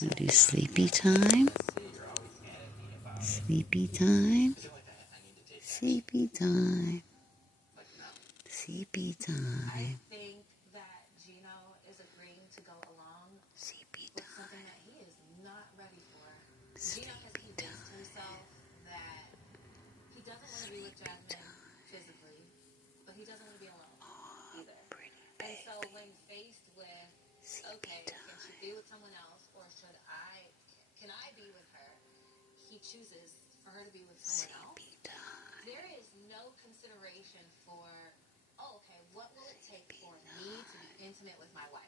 We'll do sleepy time. Sleepy time. Sleepy time. Sleepy time. I think that Gino is agreeing to go along Sleepy with time. something that he is not ready for. Gino has Sleepy convinced time. himself that he doesn't want to be with Jasmine physically, but he doesn't want to be alone either. Pretty And baby. so when faced with, okay, can she be with someone else, or can I be with her? He chooses for her to be with someone else. Sleepy time. There is no consideration for, oh, okay, what will it take for me to be intimate with my wife?